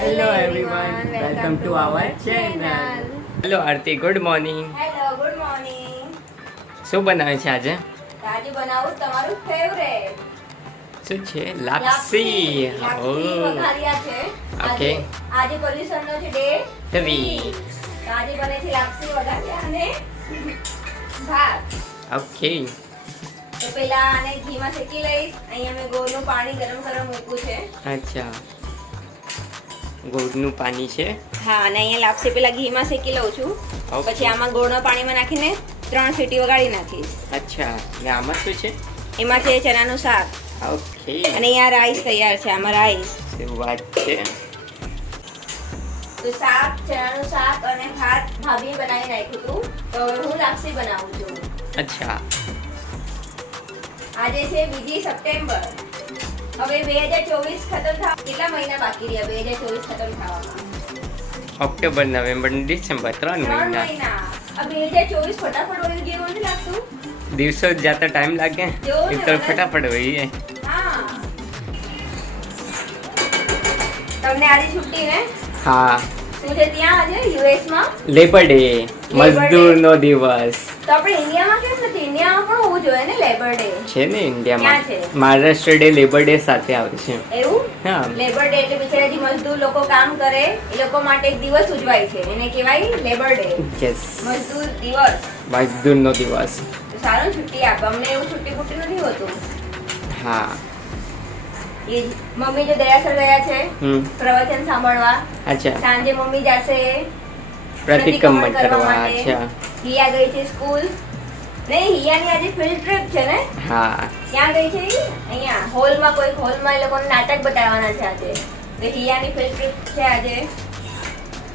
Hello everyone, welcome to our channel. Hello Aarti, good morning. Hello, good morning. શું બનાવે છે આજે? આજે બનાવું તમારું ફેવરેટ શું છે? લાપસી. લાપસી વઘારિયા છે. ઓકે. આજે પોલ્યુશન નો છે ડે 3. તો આજે બને છે લાપસી વઘારિયા અને ભાત. ઓકે. તો પહેલા આને ઘીમાં શેકી લઈશ. અહીં અમે ગોળનું પાણી ગરમ કરવા મૂક્યું છે. અચ્છા, ગોળનું પાણી છે. હા, અને અહીંયા લાપસી પહેલા ઘીમાં શેકી લઉં છું. Okay. પછી આમાં ગોળના પાણીમાં નાખીને 3 સીટી વગાડી નાખીશ. અચ્છા, ને આમાં શું છે? એમાં છે ચણાનું શાક. ઓકે. અને અહીંયા રાઈસ તૈયાર છે. આમાં રાઈસ. શું વાત છે? તો શાક, ચણાનું શાક અને ભાત ભાભીએ બનાવી નાખ્યું હતું. તો હવે હું લાપસી બનાવું છું. અચ્છા. આજે છે 2 સપ્ટેમ્બર. હવે 2024 ખતમ થવા કેટલા મહિના બાકી રહ્યા? 2024 ખતમ થવામાં ઓક્ટોબર, નવેમ્બર, ડિસેમ્બર 3 મહિના. આ 2024 ફટાફટ વળી ગયું નથી લાગતું? દિવસો જતા ટાઈમ લાગે, જો ને, એક તો ફટાફટ વહી જાય. હા. તમને આજે છુટ્ટી ને? હા. શું છે ત્યાં આજે યુએસ માં? લેબર ડે, મજદૂરનો દિવસ. તો આપણે ઇન્ડિયામાં કેમ નથી? ઇન્ડિયામાં પણ હોવું જોઈએ ને લેબર ડે. છે ને ઇન્ડિયામાં. ક્યાં છે? મહારાષ્ટ્ર ડે લેબર ડે સાથે આવે છે. એવું? હા. લેબર ડે એટલે બિચારા જે મજદૂર લોકો કામ કરે એ લોકો માટે એક દિવસ ઉજવાય છે. એને કહેવાય લેબર ડે. યસ. મજદૂર દિવસ. મજદૂરનો દિવસ. તો સારું છુટ્ટી આપે. અમને એવું છુટ્ટી બુટ્ટી નથી હોતું. હા. એ મમ્મી જો દયાસર ગયા છે પ્રવચન સાંભળવા. અચ્છા. સાંજે મમ્મી જશે પ્રતિક્રમણ કરવા. અચ્છા. હિયા ગઈ છે સ્કૂલ. નહીં, હિયાની આજે ફિલ્ડ ટ્રીપ છે ને? હા. ક્યાં ગઈ છે ઈ? અહીંયા હોલમાં, કોઈ હોલમાં એ લોકોને નાટક બતાવવાના છે આજે. તો હિયાની ફિલ્ડ ટ્રીપ છે આજે.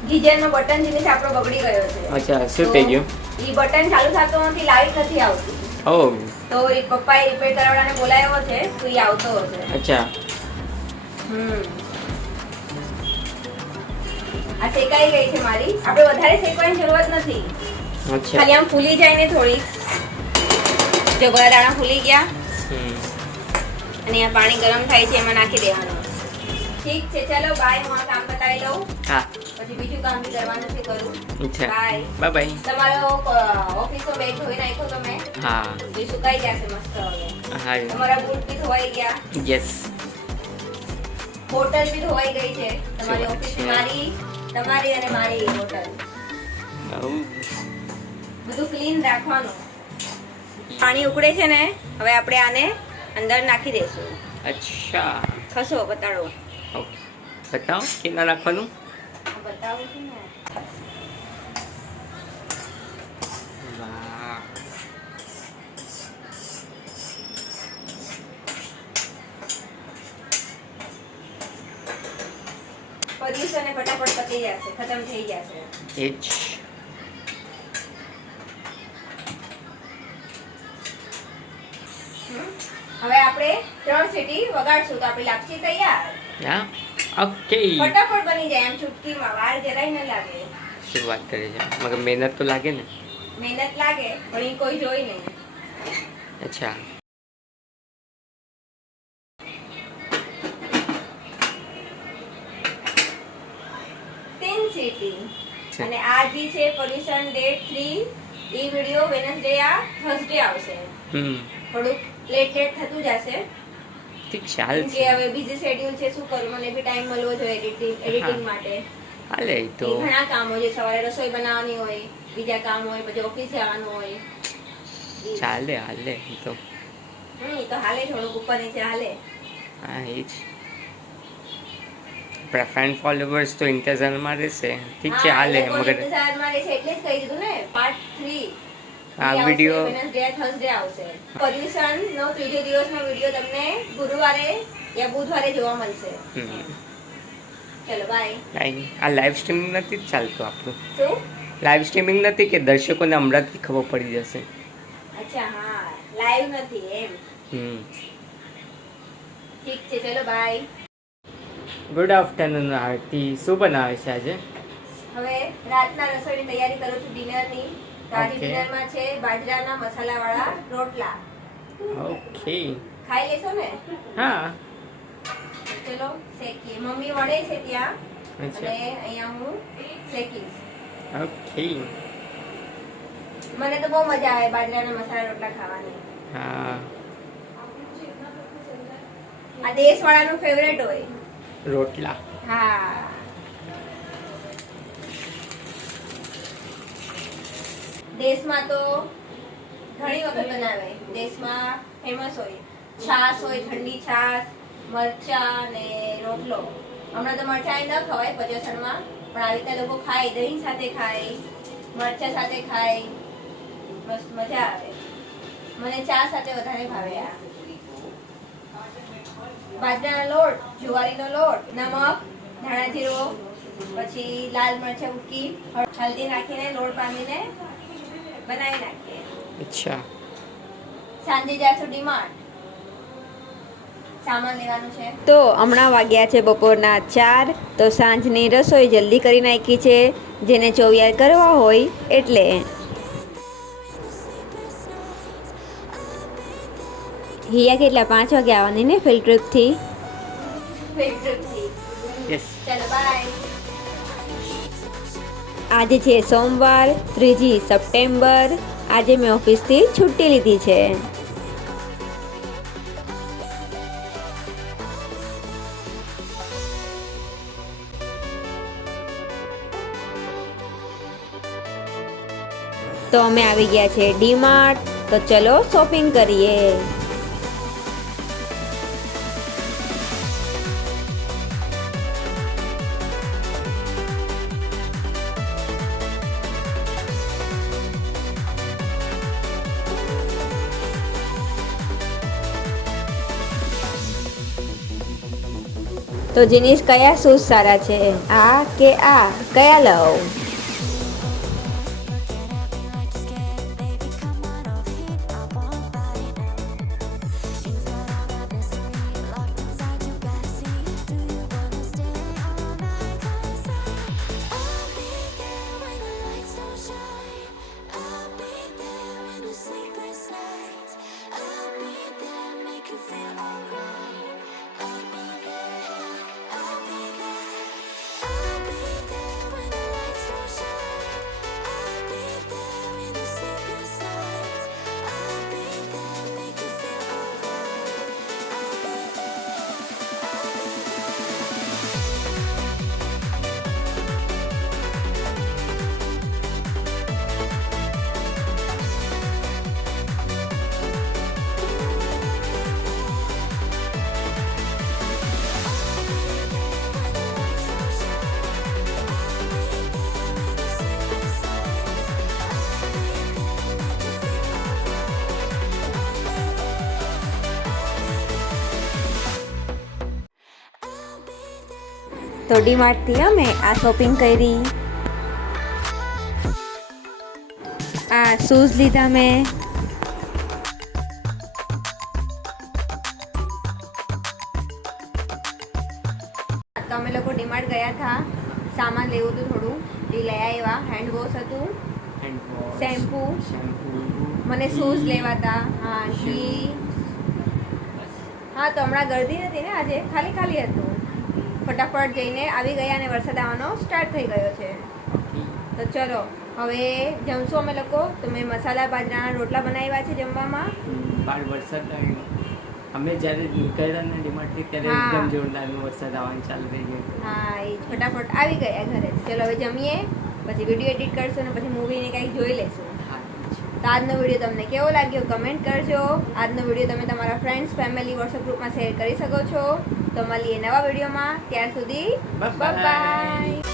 ગીઝરનો બટન જીનિસ આપણો બગડી ગયો છે. અચ્છા, શું થઈ ગયું? ઈ બટન ચાલુ થતો નથી, લાઈટ નથી આવતી. ઓહ. તો પપ્પાએ રિપેર કરાવડાને બોલાવ્યો છે, તો ઈ આવતો હશે. અચ્છા. આ શેકાઈ ગઈ છે મારી. આપણે વધારે શેકવાની જરૂરત નથી. અચ્છા. ખાલી આમ ફૂલી જાય ને થોડી. જો બધા દાણા ફૂલી ગયા. અને આ પાણી ગરમ થાય છે, એમાં નાખી દેવાનું. ઠીક છે, ચલો બાય. હું આ કામ પતાવી લઉં. હા. પછી બીજું કામ બી કરવાનું છે કરું. અચ્છા. બાય. બાય. તમારો ઓફિસનો બેગ ધોઈ નાખ્યો તમે? હા. એ સુકાઈ જશે મસ્ત હવે. હા. તમારા બૂટ બી ધોવાઈ ગયા. યસ. હોટલ બી ધોવાઈ ગઈ છે. તમારી શું વાત ઓફિસ છે? તમારી અને મારી હોટલ. બધું ક્લીન રાખવાનું. પાણી ઉકળે છે ને, હવે આપણે આને અંદર નાખી દઈશું. અચ્છા. ખસો બતાડો. ઓકે. બતાવો કેટલા નાખવાનું? બતાવું છું ને. વાહ. પોલ્યુશન ફટાફટ પતી જશે, ખતમ થઈ જશે. એ જ. હવે આપણે 3 સીટી વગાડશું તો આપણી લાપસી તૈયાર. હા. ઓકે. ફટાફટ બની જાય, એમ ચૂટકીમાં વાર જરાય ન લાગે. શું વાત કરે છે? મગર મહેનત તો લાગે ને. મહેનત લાગે પણ ઈ કોઈ જોઈ નહીં. અચ્છા. અને આ જે છે પોલ્યુશન ડે 3 ઈ વિડિયો વેનસડે આ થર્સડે આવશે. થોડુંક લેટ થતું જશે. ઠીક ચાલ કે હવે બીઝી શેડ્યુલ છે, શું કરું? મને બી ટાઈમ મળવો જોઈએ એડિટિંગ માટે. હાલે તો ઘણા કામ હોય છે. સવારે રસોઈ બનાવવાની હોય, બીજા કામ હોય, પછી ઓફિસ જવાનું હોય. ચાલે હાલે તો. ઈ તો હાલે, થોડુંક ઉપર નીચે હાલે. હા, એ જ. આપણા ફ્રેન્ડ ફોલોવર્સ તો ઇંતજારમાં રહેશે. ઠીક છે, હાલે. મગર ઇંતજારમાં રહેશે એટલે જ કહી દીધું ને, પાર્ટ 3 આ વિડિયો વેનસડે થર્સડે આવશે. પોલ્યુશન નો ત્રીજો દિવસનો વિડિયો તમને ગુરુવારે યા બુધવારે જોવા મળશે. ચલો બાય. બાય. આ લાઈવ સ્ટ્રીમિંગ નથી જ ચાલતું આપણું. શું? લાઈવ સ્ટ્રીમિંગ નથી કે દર્શકોને હમણાંથી ખબર પડી જશે. અચ્છા, હા, લાઈવ નથી એમ. ઠીક છે, ચલો બાય. ગુડ આફ્ટરનૂન આરતી. શું બનાવે છે આજે? હવે રાતના રસોઈની તૈયારી કરું છું, ડિનરની. આજે ડિનરમાં છે બાજરાના મસાલાવાળા રોટલા. ઓકે. ખાઈ લેશો ને? હા. ચલો શેકીએ. મમ્મી વળે છે ત્યાં, અચ્છા. અને અહીંયા હું શેકીશ. ઓકે. મને તો બહુ મજા આવે બાજરાના મસાલા રોટલા ખાવાની. હા, આ દેશવાળાનું ફેવરેટ હોય. રોટલા. હા. દેશમાં તો ઘણી વખત બનાવે. દેશમાં ફેમસ હોય, છાશ હોય, ઠંડી છાશ, મરચા ને રોટલો. હમણાં તો મરચા ન ખવાય પચસણમાં, પણ આવી રીતે લોકો ખાય, દહીં સાથે ખાય, મરચા સાથે ખાય, મસ્ત મજા આવે. મને ચા સાથે વધારે ભાવે. આ બાજરાનો લોટ, જુવારીનો લોટ, નમક, ધાણા જીરો, પછી લાલ મરચાં ઉટકી, હલ્દી નાખીને લોટ બાંધીને બનાવી નાખીએ. અચ્છા. સાંજે જાશું ડીમાર્ટ, સામાન લેવાનું છે. તો હમણાં વાગ્યા છે બપોરના 4. તો સાંજની રસોઈ જલ્દી કરી નાખી છે, જેને ચોવિયાર કરવા હોય એટલે. હિયા કેટલા 5 વાગે આવવાની ને ફિલ્ડ ટ્રીપથી? યસ. ચલો બાય. આજે છે સોમવાર, 3 સપ્ટેમ્બર. આજે મેં ઓફિસથી છુટ્ટી લીધી છે. તો અમે આવી ગયા છે ડીમાર્ટ. તો ચલો શોપિંગ કરીએ. તો જીનીસ કયા શૂઝ સારા છે, આ કે આ? કયા લઉં? તો ડીમાર્ટથી અમે આ શોપિંગ કરી. આ શૂઝ લીધા મેં. તો અમે લોકો ડીમાર્ટ ગયા હતા, સામાન લેવું હતું થોડું, એ લઈ આવ્યા. હેન્ડ વોશ હતું, શેમ્પૂ, મને શૂઝ લેવા હતા. હા, ઘી. હા, તો હમણાં ગરદી નથી ને, આજે ખાલી ખાલી હતું. ફટાફટ જઈને આવી ગયા અને વરસાદ આવવાનો સ્ટાર્ટ થઈ ગયો છે. તો ચલો હવે જમશું અમે લોકો. તો મેં મસાલા બાજરાના રોટલા બનાવ્યા છે જમવામાં. બાર વરસાદ અમે જ્યારે નીકળ્યા ને ડીમાર્ટથી ત્યારે એકદમ જોરદાર વરસાદ આવવાનું ચાલુ થઈ ગયું. હા, એ ફટાફટ આવી ગયા ઘરે. ચલો હવે જમીએ, પછી વિડીયો એડિટ કરશું અને પછી મૂવીને કંઈક જોઈ લેશું. તો આજનો વિડીયો તમને કેવો લાગ્યો કમેન્ટ કરજો. આજનો વિડીયો તમે તમારા ફ્રેન્ડ્સ, ફેમિલી, વોટ્સએપ ગ્રુપમાં શેર કરી શકો છો. તો મળીએ નવા વિડીયોમાં. ત્યાર સુધી બાય બાય.